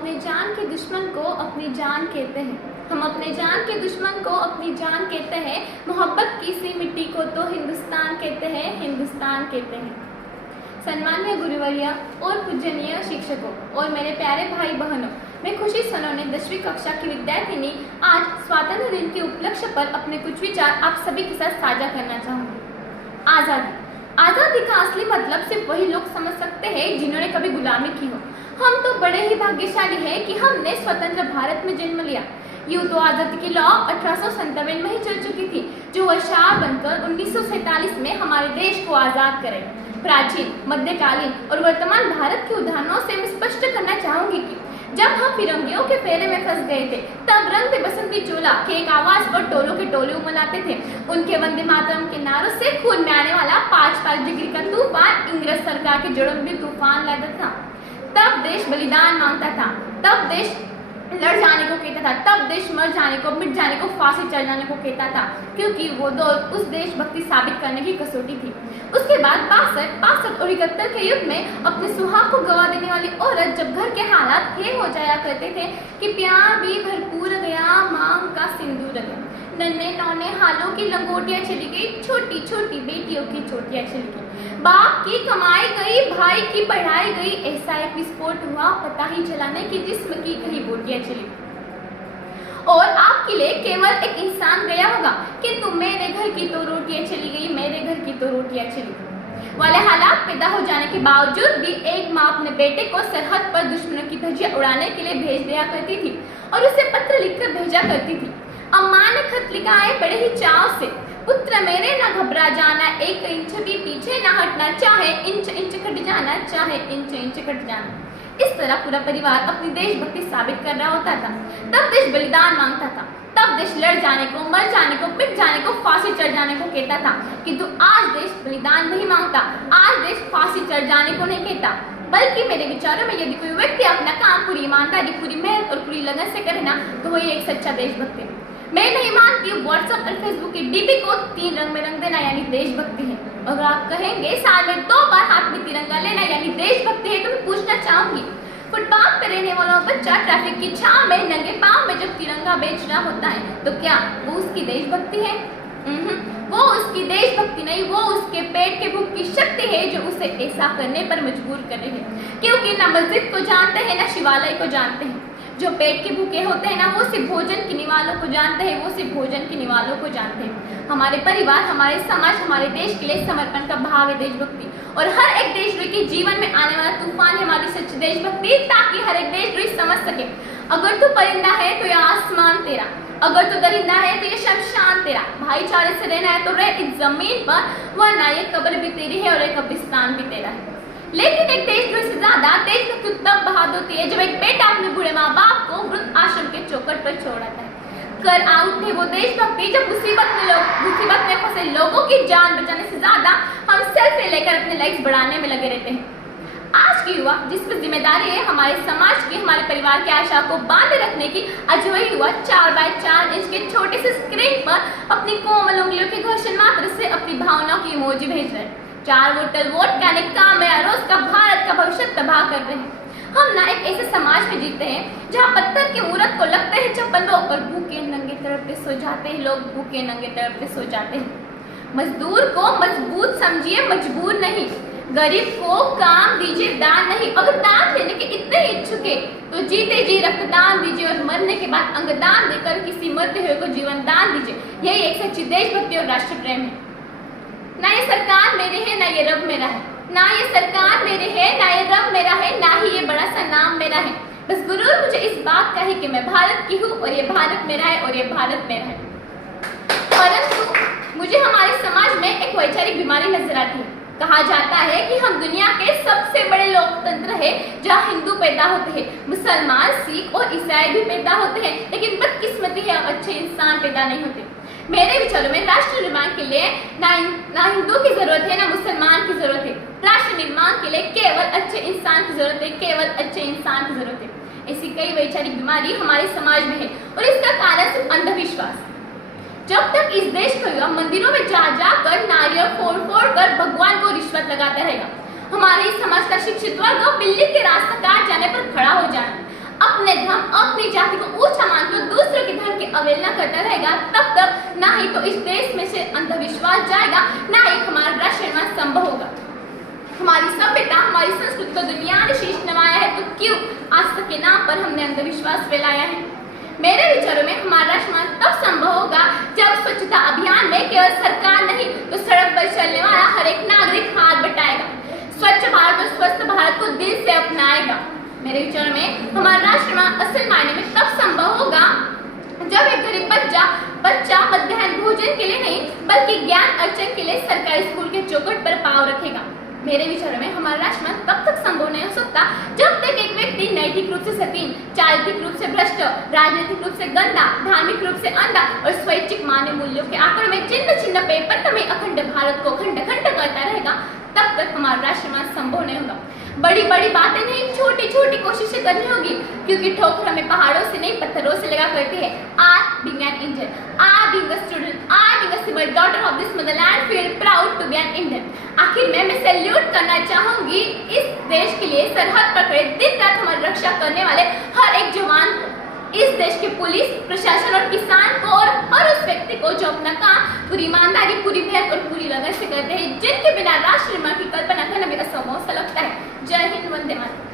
अपने जान के दुश्मन को अपनी जान कहते हैं। हम अपने जान के दुश्मन को अपनी जान कहते हैं। मोहब्बत की सी मिट्टी को तो हिंदुस्तान कहते हैं, हिंदुस्तान कहते हैं। सम्माननीय गुरुवर्या और पूजनीय शिक्षकों और मेरे प्यारे भाई बहनों, मैं खुशी सनोने 10वीं कक्षा की विद्यार्थिनी आज स्वतंत्रता दिन के उपलक्ष्य पर अपने कुछ विचार आप सभी के साथ साझा करना चाहूँगी। आज़ादी। आज़ादी का असली मतलब सिर्फ वही लोग समझ सकते हैं जिन्होंने कभी गुलामी की हो। हम तो बड़े ही भाग्यशाली हैं कि हमने स्वतंत्र भारत में जन्म लिया। यूं तो आज़ादी की लौ 1857 में ही चल चुकी थी, जो वर्षार बनकर 1947 में हमारे देश को आज़ाद करे। प्राचीन, मध्यकालीन और वर्तमान भारत के उदाहरणों से मैं स्पष्ट करना चाहूंगी कि जब हम फिरंगियों के फेरे में फंस गए थे, तब रंग दे बसंती चोला के एक आवाज पर टोलों के टोले उमलाते थे। उनके वंदे मातरम के नारों से खून में आने वाला 5 डिग्री का तूफान इंग्रज सरकार के जड़ों में तूफान लाता था। तब देश बलिदान मांगता था, तब देश लड़ जाने को कहता था, तब देश मर जाने को, मिट जाने को, फांसी चढ़ जाने को कहता था, क्योंकि वो दौर उस देशभक्ति साबित करने की कसौटी थी। उसके बाद 62 और 71 के युग में अपने सुहाग को गवा देने वाली औरत जब घर के हालात ये हो जाया करते थे कि प्यार भी भरपूर गया, मांग का सिंदूर गया, नन्हे नौने हालों की लंगोटियां चली गई, छोटी छोटी बेटियों की चोटियां चली गई, बाप की कमाई गई, भाई की पढ़ाई गई, ऐसा एक विस्फोट हुआ, पता ही चलाने की जिस्म की कहीं बोटियां चली। और आपके लिए केवल एक इंसान गया होगा कि तुम मेरे घर की तो रोटियां चली गई, मेरे घर की तो रोटियां चली गई वाले हालात पैदा हो जाने के बावजूद भी एक माँ अपने बेटे को सरहद पर दुश्मनों की धज्जियां उड़ाने के लिए भेज दिया करती थी और उसे पत्र लिखकर भेजा करती थी। अम्मा ने खत लिखा है बड़े ही चाव से, पुत्र मेरे ना घबरा जाना, 1 इंच भी पीछे ना हटना, चाहे इंच इंच कट जाना, चाहे इंच इंच कट जाना। इस तरह पूरा परिवार अपनी देशभक्ति साबित कर रहा होता था। तब देश बलिदान मांगता था, तब देश लड़ जाने को, मर जाने को, पिट जाने को, फांसी चढ़ जाने को कहता था। किंतु आज देश बलिदान नहीं मांगता, आज देश फांसी चढ़ जाने को नहीं कहता, बल्कि मेरे विचारों में यदि कोई व्यक्ति अपना काम पूरी ईमानदारी, पूरी मेहनत और पूरी लगन से करे ना, तो वही एक सच्चा देशभक्त है। मैं नहीं मानती व्हाट्सएप और फेसबुक की डीपी को 3 रंग में रंग देना यानी देशभक्ति है। अगर आप कहेंगे साल में 2 बार हाथ में तिरंगा लेना यानी देशभक्ति है, तो मैं पूछना चाहूंगी, फुटपाथ पर रहने वाला बच्चा ट्रैफिक की छांव में नंगे पांव में जब तिरंगा बेच रहा होता है, तो क्या वो उसकी देशभक्ति है? वो उसकी देशभक्ति नहीं, वो उसके पेट के भूख की शक्ति है जो उसे ऐसा करने पर मजबूर कर रही है, क्योंकि ना मस्जिद को जानते हैं, ना शिवालय को जानते हैं। जो पेट के भूखे होते हैं ना, वो सिर्फ भोजन की निवालों को जानते हैं, वो सिर्फ भोजन की निवालों को जानते हैं। हमारे परिवार, हमारे समाज, हमारे देश के लिए समर्पण का भाव है देशभक्ति, और हर एक देशद्रोही के जीवन में आने वाला तूफान है हमारी सच्ची देशभक्ति, ताकि हर एक देशद्रोही समझ सके, अगर तू परिंदा है तो यह आसमान तेरा, अगर तू दरिंदा है तो ये शमशान तेरा, भाईचारे से रहना है तो रह इस जमीन पर, वरना ये कब्र भी तेरी है और एक कब्रिस्तान भी तेरा है। लेकिन एक देशद्रोही से ज्यादा देशभक्ति तब बहादुर होती है जब एक बेटा अपने बूढ़े माँ बाप को वृद्ध आश्रम के चौखट पर छोड़ आता है। कर आउट है वो देशभक्ति जब मुसीबत में फंसे लोगों की जान बचाने से ज्यादा हम सेल्फी लेकर अपने लाइक्स बढ़ाने में लगे रहते हैं। आज की युवा जिस पर जिम्मेदारी है हमारे समाज की, हमारे परिवार की आशा को बांधे रखने की, आज वही युवा 4 बाय 4 इंच के छोटे से स्क्रीन पर अपनी कोमल उंगलियों के घर्षण मात्र से अपनी भावनाओं की इमोजी भेज रहे हैं। 4 वोट कहने का मेरा रोज का भारत का भविष्य तबाह कर रहे हैं। हम ना एक ऐसे समाज में जीते हैं जहाँ पत्थर की मूर्त को लगते हैं चप्पलों पर, भूखे नंगे तड़पते सो जाते हैं लोग, भूखे नंगे तड़पते सो जाते हैं। मजदूर को मजबूत समझिए, मजबूर नहीं। गरीब को काम दीजिए, दान नहीं। अगर दान देने के इतने इच्छुक है तो जीते जी रक्तदान दीजिए और मरने के बाद अंगदान देकर किसी मरते हुए को जीवन दान दीजिए। यही एक सच्ची देशभक्ति और राष्ट्र प्रेम है। ना ये सरकार मेरे है, ना ये रब मेरा है, ना ये सरकार मेरे है, ना ये रब मेरा है, ना ही ये बड़ा सा नाम मेरा है। बस गुरूर मुझे इस बात का है कि मैं भारत की हूँ और ये भारत मेरा है और ये भारत मेरा है। परंतु मुझे हमारे समाज में एक वैचारिक बीमारी नजर आती है। कहा जाता है कि हम दुनिया के सबसे बड़े लोकतंत्र है जहाँ हिंदू पैदा होते हैं, मुसलमान, सिख और ईसाई भी पैदा होते हैं, लेकिन बदकिस्मती है अच्छे इंसान पैदा नहीं होते। मेरे विचारों में राष्ट्र निर्माण के लिए ना हिंदू की जरूरत है, ना मुसलमान की जरूरत है। राष्ट्र निर्माण के लिए केवल अच्छे इंसान की जरूरत है, केवल अच्छे इंसान की जरूरत है। ऐसी कई वैचारिक बीमारी हमारे समाज में है और इसका कारण सिर्फ अंधविश्वास। जब तक इस देश का युवा मंदिरों में जा जाकर नारियल फोड़ कर भगवान को रिश्वत लगाता रहेगा, हमारे इस समाज का शिक्षित वर्ग बिल्ली के रास्ता काट जाने पर खड़ा हो जाए। तो इस देश में से अंधविश्वास जाएगा, ना ही हमारा राष्ट्र निर्माण संभव होगा। हमारी सभ्यता, हमारी संस्कृति को दुनिया ने शीश नवाया है, तो क्यों आस्था के नाम पर हमने अंधविश्वास फैलाया है? मेरे विचारों में हमारा राष्ट्र निर्माण तब संभव होगा जब स्वच्छता अभियान में केवल सरकार नहीं तो सड़क पर चलने वाला हर एक नागरिक हाथ बटाएगा, स्वच्छ भारत और स्वस्थ भारत को दिल से अपनाएगा। मेरे विचारों में हमारा राष्ट्र निर्माण असल मायने में तब संभव होगा जब एक गरीब बच्चा मध्याह्न भोजन के लिए नहीं बल्कि ज्ञान अर्जन के लिए सरकारी स्कूल के चौखट पर पांव रखेगा। मेरे विचारों में हमारा राष्ट्र निर्माण तब तक संभव नहीं हो सकता जब तक एक व्यक्ति नैतिक रूप से सतीन, चारित्रिक रूप से भ्रष्ट, राजनीतिक रूप से गंदा, धार्मिक रूप से अंधा और स्वैच्छिक मानव मूल्यों के आंकड़ों में चिन्ह चिन्ह पेपर में अखंड भारत को खंड खंड करता रहेगा, तब तक हमारा राष्ट्र निर्माण संभव नहीं होगा। बड़ी बड़ी बातें नहीं, छोटी छोटी कोशिशें करनी होगी, क्योंकि ठोकर हमें पहाड़ों से नहीं पत्थरों से लगा करती है। I being an Indian, I being a student, I being a simple daughter of this motherland feel proud to be an Indian। आखिर मैं सैल्यूट करना चाहूंगी इस देश के लिए सरहद पर खड़े दिन रात हमारी रक्षा करने वाले हर एक जवान, इस देश के पुलिस प्रशासन और किसान को, और हर उस व्यक्ति को जो अपना काम पूरी ईमानदारी, पूरी मेहनत और पूरी लगन से करते हैं, जिनके बिना राष्ट्र निर्माण की कल्पना करना भी असंभव सा लगता है। जय हिंद, वंदे मातरम।